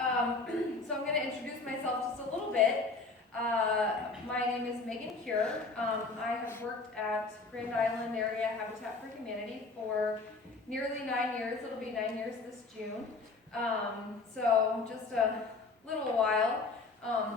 So I'm going to introduce myself just a little bit. My name is Megan Cure. I have worked at Grand Island Area Habitat for Humanity for nearly 9 years. It'll be 9 years this June. So just a little while.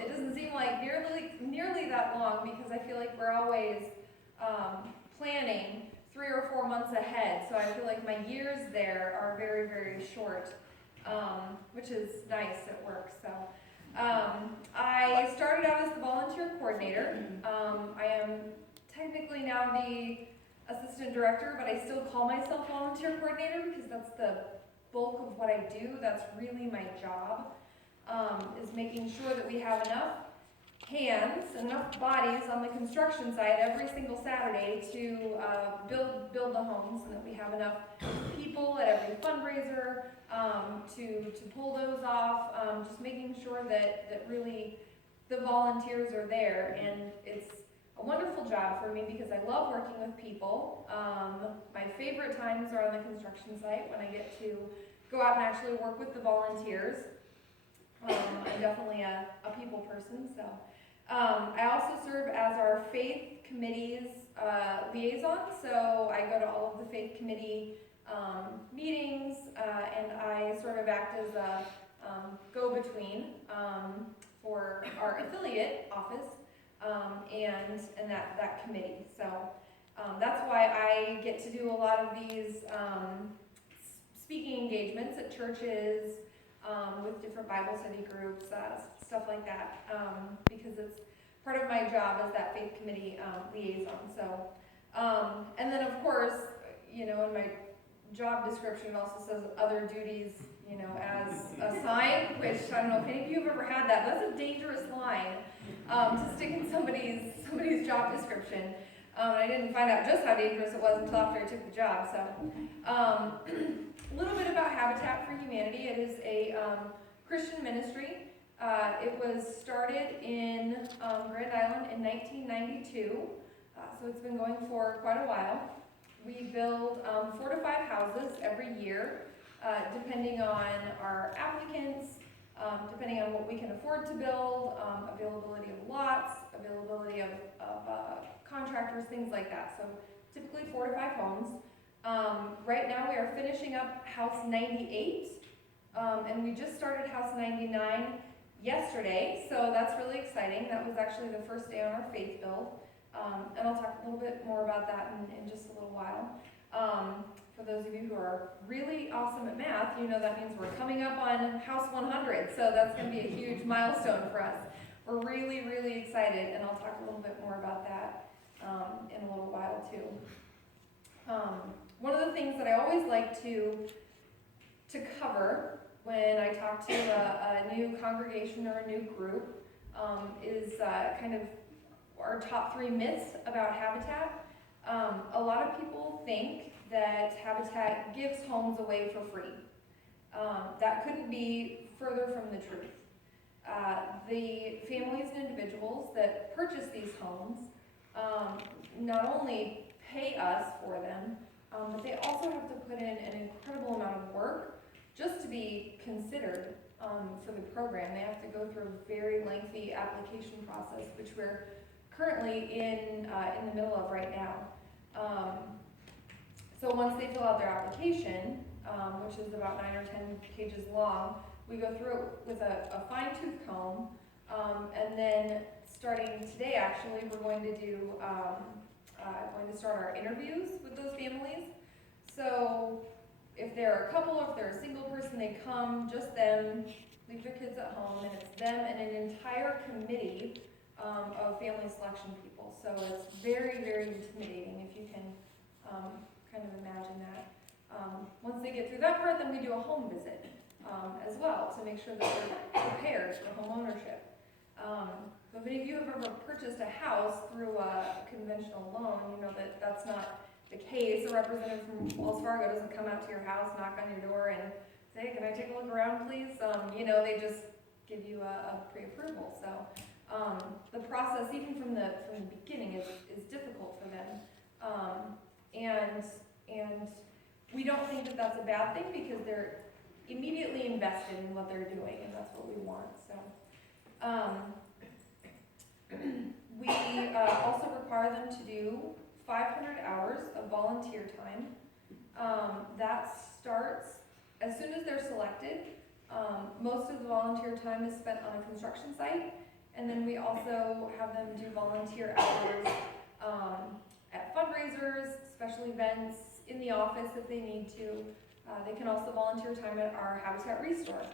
It doesn't seem like nearly that long because I feel like we're always planning 3 or 4 months ahead. So I feel like my years there are very, very short. Which is nice at work. So I started out as the volunteer coordinator. I am technically now the assistant director, but I still call myself volunteer coordinator because that's the bulk of what I do. That's really my job, is making sure that we have enough hands, enough bodies on the construction site every single Saturday to build the homes, and that we have enough people at every fundraiser to pull those off, just making sure that really the volunteers are there. And it's a wonderful job for me because I love working with people. My favorite times are on the construction site when I get to go out and actually work with the volunteers. I'm definitely a people person, so. I also serve as our faith committee's liaison, so I go to all of the faith committee meetings, and I sort of act as a go-between for our affiliate office and that committee. So that's why I get to do a lot of these speaking engagements at churches, with different Bible study groups, stuff like that, because it's part of my job as that faith committee liaison. So, and then of course, in my job description it also says other duties, as assigned, which I don't know if any of you have ever had that. That's a dangerous line to stick in somebody's job description. I didn't find out just how dangerous it was until after I took the job. So, a little bit about Habitat for Humanity. It is a Christian ministry. It was started in Grand Island in 1992, so it's been going for quite a while. We build 4 to 5 houses every year, depending on our applicants, depending on what we can afford to build, availability of lots, availability of contractors, things like that. So typically 4 to 5 homes. Right now we are finishing up House 98, and we just started House 99 yesterday, so that's really exciting. That was actually the first day on our faith build, and I'll talk a little bit more about that in just a little while. For those of you who are really awesome at math, that means we're coming up on House 100, so that's going to be a huge milestone for us. We're really, really excited, and I'll talk a little bit more about that in a little while too. One of the things that I always like to cover when I talk to a new congregation or a new group is kind of our top 3 myths about Habitat. A lot of people think that Habitat gives homes away for free. That couldn't be further from the truth. The families and individuals that purchase these homes not only pay us for them, but they also have to put in an incredible amount of work just to be considered for the program. They have to go through a very lengthy application process, which we're currently in the middle of right now. So once they fill out their application, which is about 9 or 10 pages long, we go through it with a fine-tooth comb, and then starting today, actually, we're going to start our interviews with those families. So if they're a couple, if they're a single person, they come, just them, leave their kids at home, and it's them and an entire committee of family selection people. So it's very, very intimidating, if you can kind of imagine that. Once they get through that part, then we do a home visit as well to make sure that they're prepared for home ownership. So if any of you have ever purchased a house through a conventional loan, you know that that's not the case. A representative from Wells Fargo doesn't come out to your house, knock on your door, and say, "Can I take a look around, please?" They just give you a pre-approval. So the process, even from the beginning, is difficult for them, and we don't think that that's a bad thing because they're immediately invested in what they're doing, and that's what we want. So we also require them to do 500 hours of volunteer time. That starts as soon as they're selected. Most of the volunteer time is spent on a construction site, and then we also have them do volunteer hours at fundraisers, special events, in the office if they need to. They can also volunteer time at our Habitat Restore.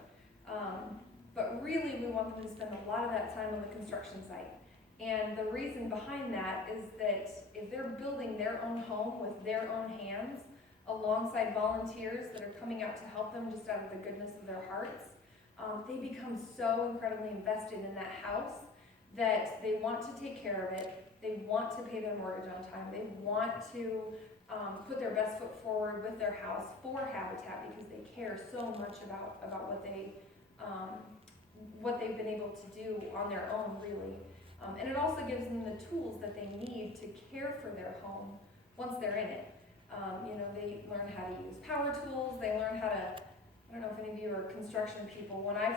But really we want them to spend a lot of that time on the construction site. And the reason behind that is that if they're building their own home with their own hands, alongside volunteers that are coming out to help them just out of the goodness of their hearts, they become so incredibly invested in that house that they want to take care of it. They want to pay their mortgage on time. They want to put their best foot forward with their house for Habitat because they care so much about what they've been able to do on their own, really. And it also gives them the tools that they need to care for their home once they're in it. They learn how to use power tools. They learn how to, I don't know if any of you are construction people. When I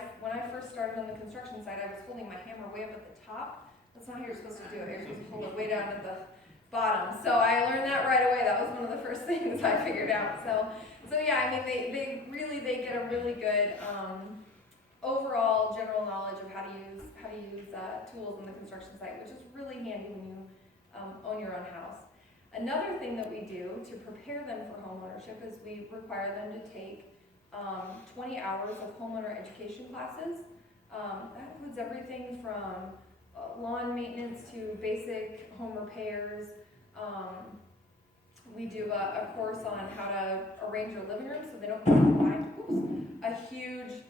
first started on the construction site, I was holding my hammer way up at the top. That's not how you're supposed to do it. You're supposed to hold it way down at the bottom. So I learned that right away. That was one of the first things I figured out. So yeah, I mean, they get a really good overall general knowledge of how to use tools on the construction site, which is really handy when you own your own house. Another thing that we do to prepare them for homeownership is we require them to take 20 hours of homeowner education classes. That includes everything from lawn maintenance to basic home repairs. We do a course on how to arrange your living room so they don't have to buy a huge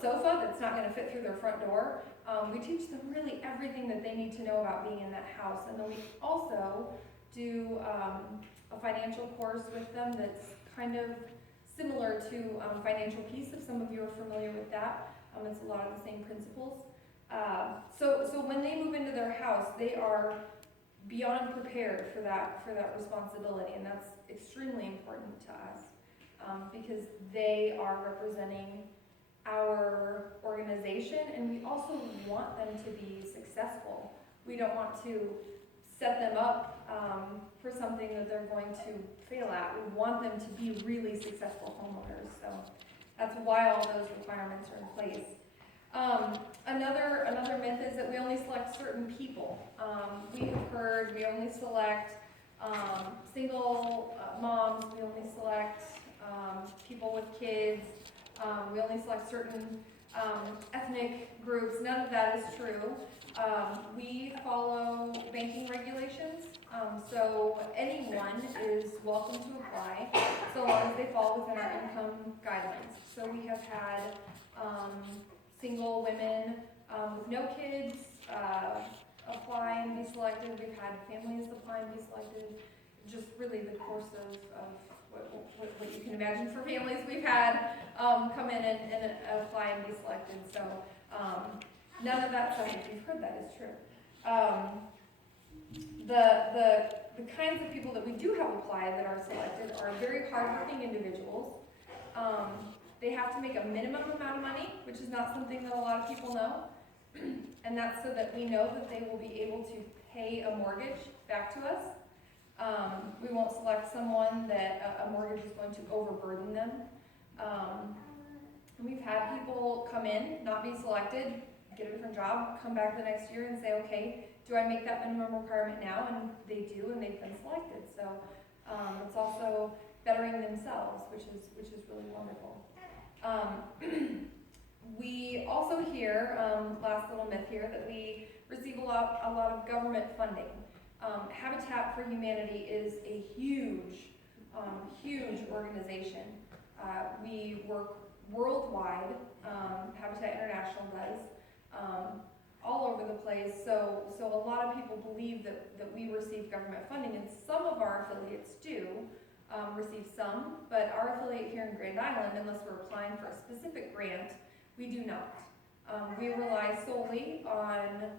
sofa that's not going to fit through their front door. We teach them really everything that they need to know about being in that house. And then we also do a financial course with them that's kind of similar to Financial Peace, if some of you are familiar with that. It's a lot of the same principles. So when they move into their house, they are beyond prepared for that responsibility, and that's extremely important to us because they are representing our organization, and we also want them to be successful. We don't want to set them up for something that they're going to fail at. We want them to be really successful homeowners, so that's why all those requirements are in place. Another myth is that we only select certain people. We have heard we only select single moms, we only select people with kids, we only select certain ethnic groups. None of that is true. We follow banking regulations, so anyone is welcome to apply so long as they fall within our income guidelines. So we have had single women with no kids apply and be selected. We've had families apply and be selected. Just really the course of what you can imagine for families we've had come in and apply and be selected. So none of that stuff, if you've heard that, is true. The kinds of people that we do have apply that are selected are very hardworking individuals. They have to make a minimum amount of money, which is not something that a lot of people know. And that's so that we know that they will be able to pay a mortgage back to us. We won't select someone that a mortgage is going to overburden them. We've had people come in, not be selected, get a different job, come back the next year and say, okay, do I make that minimum requirement now? And they do, and they've been selected. So it's also bettering themselves, which is really wonderful. We also hear, last little myth here, that we receive a lot of government funding. Habitat for Humanity is a huge organization. We work worldwide, Habitat International does, all over the place. So a lot of people believe that we receive government funding, and some of our affiliates do receive some, but our affiliate here in Grand Island, unless we're applying for a specific grant, we do not. We rely solely on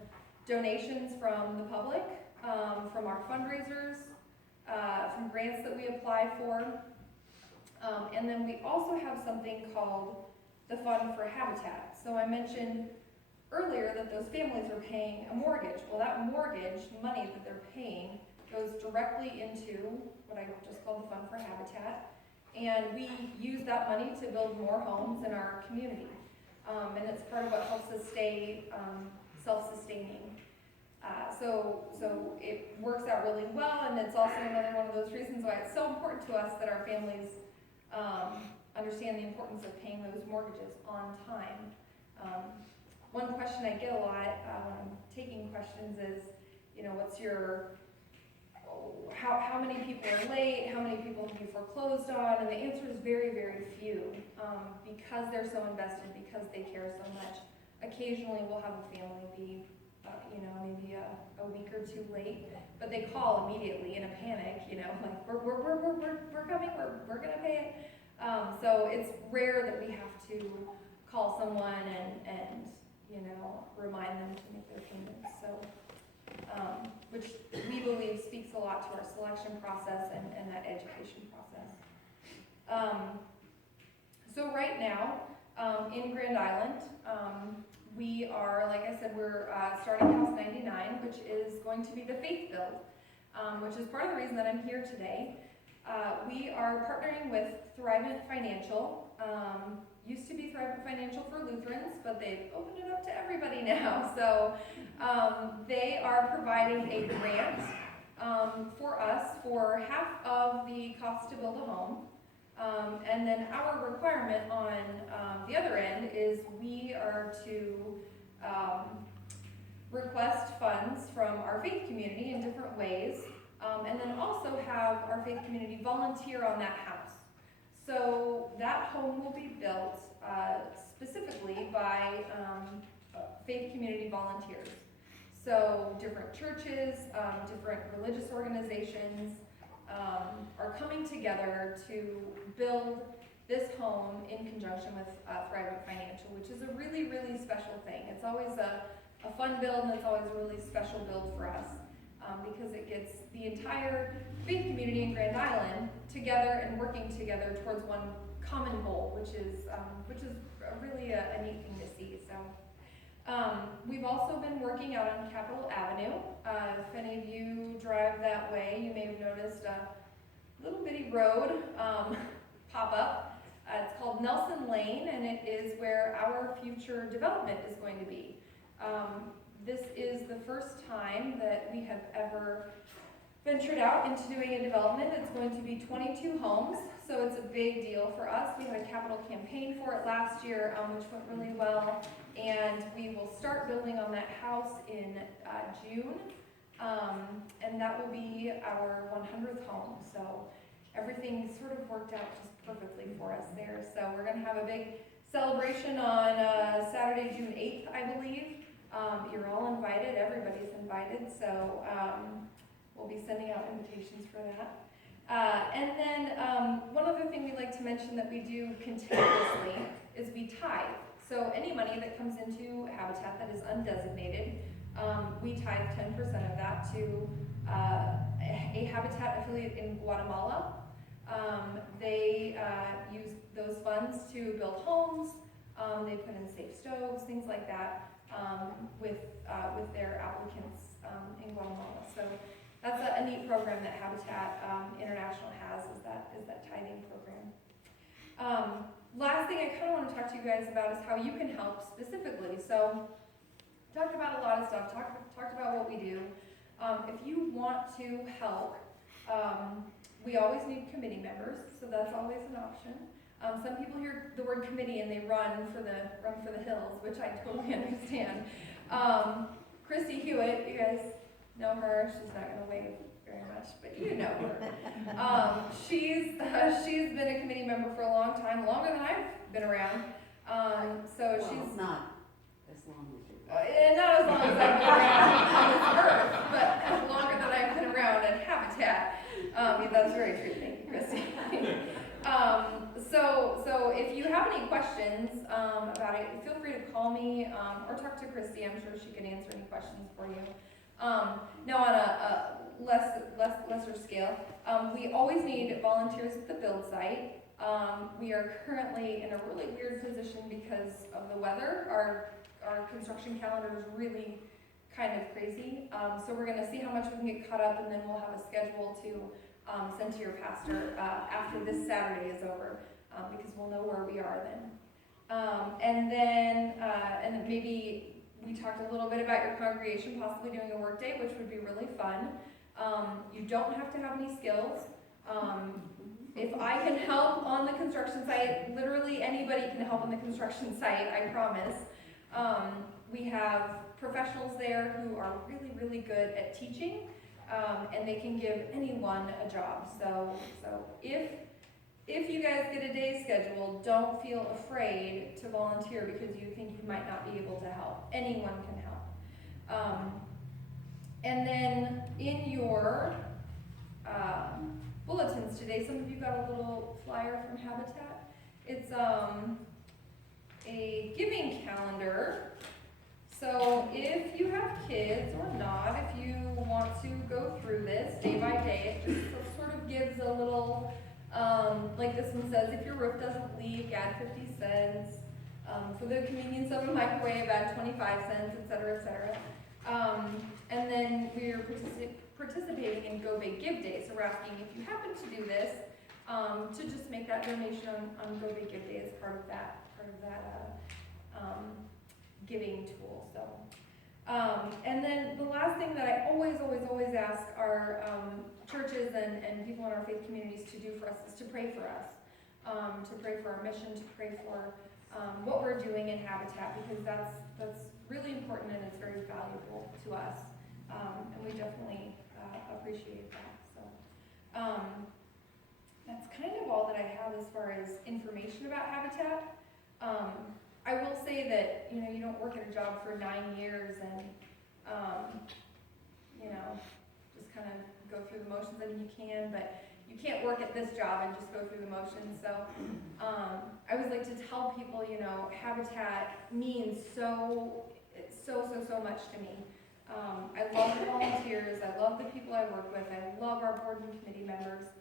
donations from the public, from our fundraisers, from grants that we apply for. And then we also have something called the Fund for Habitat. So I mentioned earlier that those families are paying a mortgage. Well, that mortgage money that they're paying goes directly into what I just called the Fund for Habitat. And we use that money to build more homes in our community. And it's part of what helps us stay self-sustaining. So it works out really well, and it's also another one of those reasons why it's so important to us that our families understand the importance of paying those mortgages on time. One question I get a lot when I'm taking questions is, what's your, how many people are late, how many people have you foreclosed on, and the answer is very, very few, because they're so invested, because they care so much. Occasionally we'll have a family be, maybe a week or two late, but they call immediately in a panic, like, we're coming, we're gonna pay it. So it's rare that we have to call someone and remind them to make their payments. So, which we believe speaks a lot to our selection process and that education process. So right now, in Grand Island, we are, like I said, we're starting House 99, which is going to be the faith build, which is part of the reason that I'm here today. We are partnering with Thrivent Financial. Used to be Thrivent Financial for Lutherans, but they've opened it up to everybody now. So they are providing a grant for us for half of the cost to build a home. And then our requirement on the other end is we are to request funds from our faith community in different ways, and then also have our faith community volunteer on that house. So that home will be built specifically by faith community volunteers. So different churches, different religious organizations are coming together to build this home in conjunction with Thrivent Financial, which is a really, really special thing. It's always a fun build, and it's always a really special build for us because it gets the entire faith community in Grand Island together and working together towards one common goal, which is really a neat thing to see. So we've also been working out on Capitol Avenue. If any of you drive that way, you may have noticed a little bitty road pop up. It's called Nelson Lane, and it is where our future development is going to be. This is the first time that we have ever ventured out into doing a development. It's going to be 22 homes, so it's a big deal for us. We had a capital campaign for it last year, which went really well, and we will start building on that house in June, and that will be our 100th home. So everything sort of worked out just perfectly for us there. So we're going to have a big celebration on Saturday, June 8th, I believe. You're all invited. Everybody's invited. So we'll be sending out invitations for that. And then one other thing we like to mention that we do continuously is we tithe. So any money that comes into Habitat that is undesignated, we tithe 10% of that to a Habitat affiliate in Guatemala. They use those funds to build homes. They put in safe stoves, things like that, with their applicants in Guatemala. So that's a neat program that Habitat International has, is that tithing program. Last thing I kind of want to talk to you guys about is how you can help specifically. So talked about a lot of stuff, talked about what we do. If you want to help, we always need committee members, so that's always an option. Some people hear the word committee and they run for the hills, which I totally understand. Christy Hewitt, you guys know her. She's not going to wave very much, but you know her. She's been a committee member for a long time, longer than I've been around. So well, she's not as long as you. not as long as I've been around on this earth, but longer than I've been around at Habitat. That's very true. Thank you, Christy. So if you have any questions about it, feel free to call me or talk to Christy. I'm sure she can answer any questions for you. Now on a lesser scale, we always need volunteers at the build site. We are currently in a really weird position because of the weather. Our construction calendar is really kind of crazy. So we're gonna see how much we can get caught up, and then we'll have a schedule to send to your pastor after this Saturday is over, because we'll know where we are then. And then maybe we talked a little bit about your congregation possibly doing a work day, which would be really fun. You don't have to have any skills. If I can help on the construction site, literally anybody can help on the construction site, I promise. We have professionals there who are really, really good at teaching, and they can give anyone a job. So if you guys get a day scheduled, don't feel afraid to volunteer because you think you might not be able to help. Anyone can help. And then in your bulletins today, some of you got a little flyer from Habitat. It's a giving calendar. So if you have kids or not, if you want to go through this day by day, it just sort of gives a little, like this one says, if your roof doesn't leak, add 50 cents. For the convenience of a microwave, add 25 cents, et cetera, et cetera. And then we're participating in Go Big Give Day. So we're asking if you happen to do this, to just make that donation on Go Big Give Day as part of that giving tool. So, and then the last thing that I always ask our churches and people in our faith communities to do for us is to pray for us, to pray for our mission, to pray for what we're doing in Habitat, because that's really important and it's very valuable to us, and we definitely appreciate that. So that's kind of all that I have as far as information about Habitat. I will say that, you know, you don't work at a job for 9 years and, you know, just kind of go through the motions. I mean, you can, but you can't work at this job and just go through the motions. So I always like to tell people, you know, Habitat means so much to me. I love the volunteers. I love the people I work with. I love our board and committee members.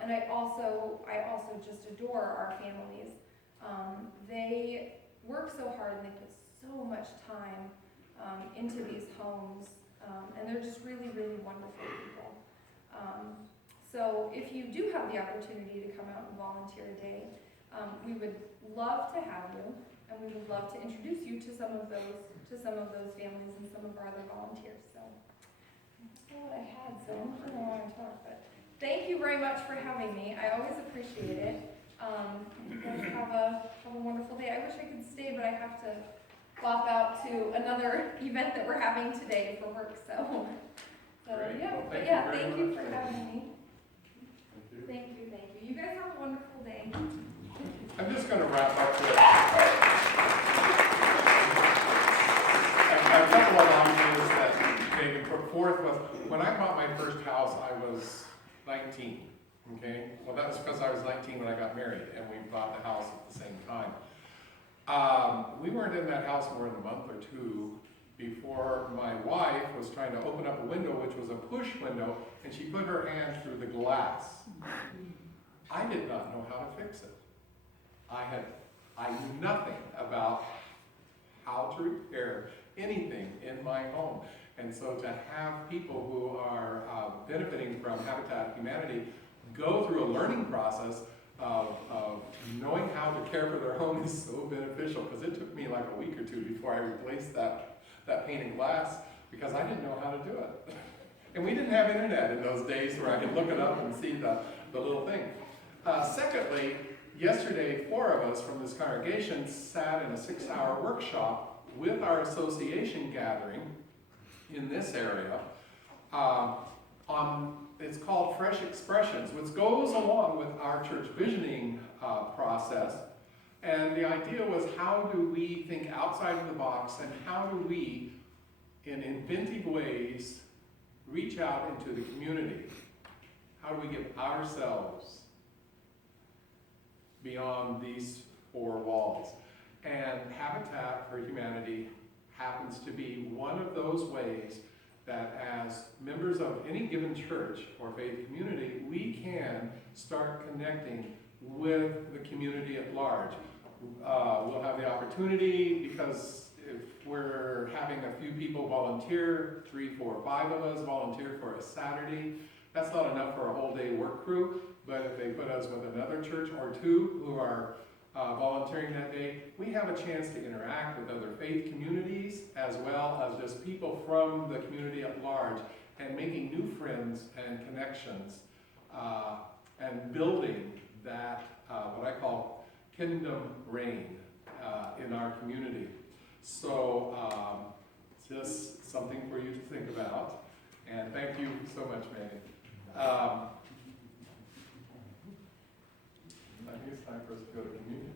And I also just adore our families. They work so hard and they put so much time into these homes, and they're just really, really wonderful people. So if you do have the opportunity to come out and volunteer a day, we would love to have you, and we would love to introduce you to some of those families and some of our other volunteers. So that's all I had. So I'm not going to want to talk, but thank you very much for having me. I always appreciate it. You guys have a wonderful day. I wish I could stay, but I have to pop out to another event that we're having today for work. So Great. yeah, Well, thank you for having me. Thank you. Thank you. You guys have a wonderful day. I'm just going to wrap up with a couple of ideas that Megan put forth. Was when I bought my first house, I was 19. Okay, well that was because I was 19 when I got married, and we bought the house at the same time. We weren't in that house more than a month or two before my wife was trying to open up a window, which was a push window, and she put her hand through the glass. I did not know how to fix it. I knew nothing about how to repair anything in my home. And so to have people who are benefiting from Habitat Humanity go through a learning process of knowing how to care for their home is so beneficial, because it took me like a week or two before I replaced that pane of glass, because I didn't know how to do it. And we didn't have internet in those days where I could look it up and see the little thing. Secondly, yesterday 4 of us from this congregation sat in a 6-hour workshop with our association gathering in this area it's called Fresh Expressions, which goes along with our church visioning process. And the idea was, how do we think outside of the box, and how do we, in inventive ways, reach out into the community? How do we get ourselves beyond these 4 walls? And Habitat for Humanity happens to be one of those ways that as members of any given church or faith community, we can start connecting with the community at large. We'll have the opportunity, because if we're having a few people volunteer, 3, 4, 5 of us volunteer for a Saturday, that's not enough for a whole day work crew, but if they put us with another church or 2 who are volunteering that day, we have a chance to interact with other faith communities as well as just people from the community at large, and making new friends and connections, and building that, what I call kingdom reign in our community. So just something for you to think about, and thank you so much, Megan. I think it's time for us to go to communion.